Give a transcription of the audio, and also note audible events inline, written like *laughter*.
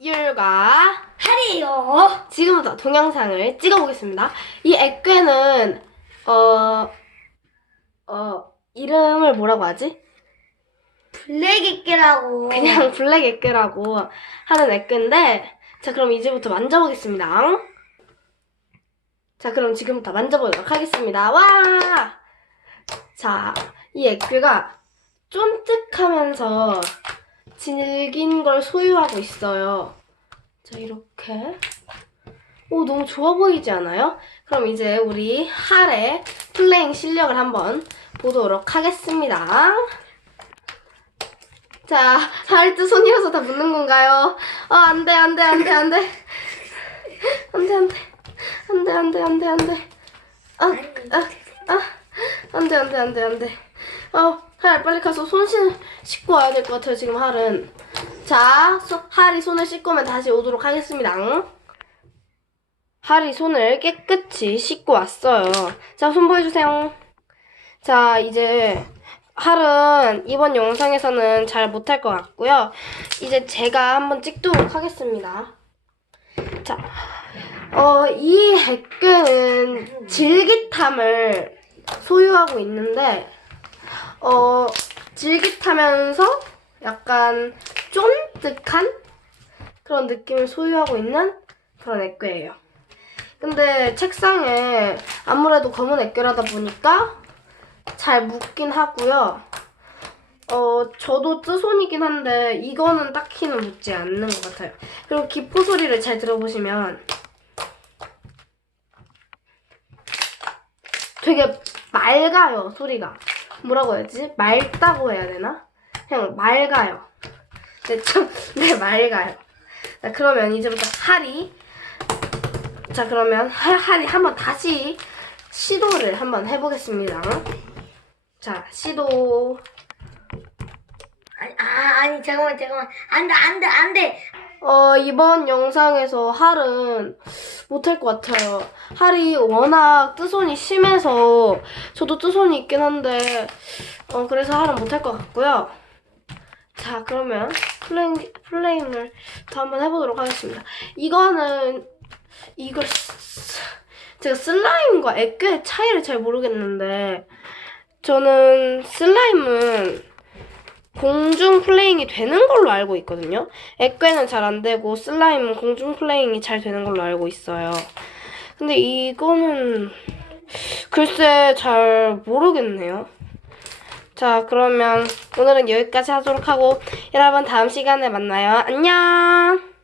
율과 하리요. 지금부터 동영상을 찍어보겠습니다. 이 액괴는 어, 어, 이름을 뭐라고 하지? 블랙이끼라고. 그냥 *laughs* 블랙 액괴라고 하는 액괴인데 자 그럼 이제부터 만져보겠습니다. 자 그럼 지금부터 만져보도록 하겠습니다. 와! 자, 이 액괴가 쫀득하면서 질긴 걸 소유하고 있어요. 자, 이렇게. 오, 너무 좋아 보이지 않아요? 그럼 이제 우리 할의 플레잉 실력을 한번 보도록 하겠습니다. 자, 살트 손이라서 다 묻는 건가요? 어, 안 돼, 안 돼, 안 돼, 안 돼. 안 돼, 안 돼. 안 돼, 안 돼, 안 돼, 안 돼. 아, 아, 아. 안 돼, 안 돼, 안 돼, 안 돼. 어, 할, 빨리 가서 손 씻, 씻고 와야 될 것 같아요, 지금 할은. 자, 소, 할이 손을 씻고 오면 다시 오도록 하겠습니다. 할이 손을 깨끗이 씻고 왔어요. 자, 손 보여주세요. 자, 이제 할은 이번 영상에서는 잘 못할 것 같고요. 이제 제가 한번 찍도록 하겠습니다. 자, 어, 이 액괴는 질깃함을 소유하고 있는데, 어, 질깃하면서 약간 쫀득한 그런 느낌을 소유하고 있는 그런 액괴예요. 근데 책상에 아무래도 검은 액괴라다 보니까 잘 묻긴 하고요. 어, 저도 뜨손이긴 한데 이거는 딱히는 묻지 않는 것 같아요. 그리고 기포 소리를 잘 들어보시면 되게 맑아요, 소리가. 뭐라고 해야지? 맑다고 해야 되나? 그냥 맑아요. 네, 좀, *laughs* 네, 맑아요. 자, 그러면 이제부터 하리. 자, 그러면 하- 하리 한번 다시 시도를 한번 해보겠습니다. 자, 시도. 아니, 아, 아니, 잠깐만, 잠깐만. 안 돼, 안 돼, 안 돼. 어, 이번 영상에서 할은 못할 것 같아요. 할이 워낙 뜨손이 심해서 저도 뜨손이 있긴 한데 어, 그래서 할은 못할 것 같고요. 자, 그러면 플레잉, 플레잉을 더 한번 해보도록 하겠습니다. 이거는 이걸 쓰- 제가 슬라임과 액괴의 차이를 잘 모르겠는데 저는 슬라임은 공중 플레잉이 되는 걸로 알고 있거든요. 액괴는 잘 안 되고 슬라임은 공중 플레잉이 잘 되는 걸로 알고 있어요. 근데 이거는 글쎄 잘 모르겠네요. 자, 그러면 오늘은 여기까지 하도록 하고 여러분 다음 시간에 만나요. 안녕!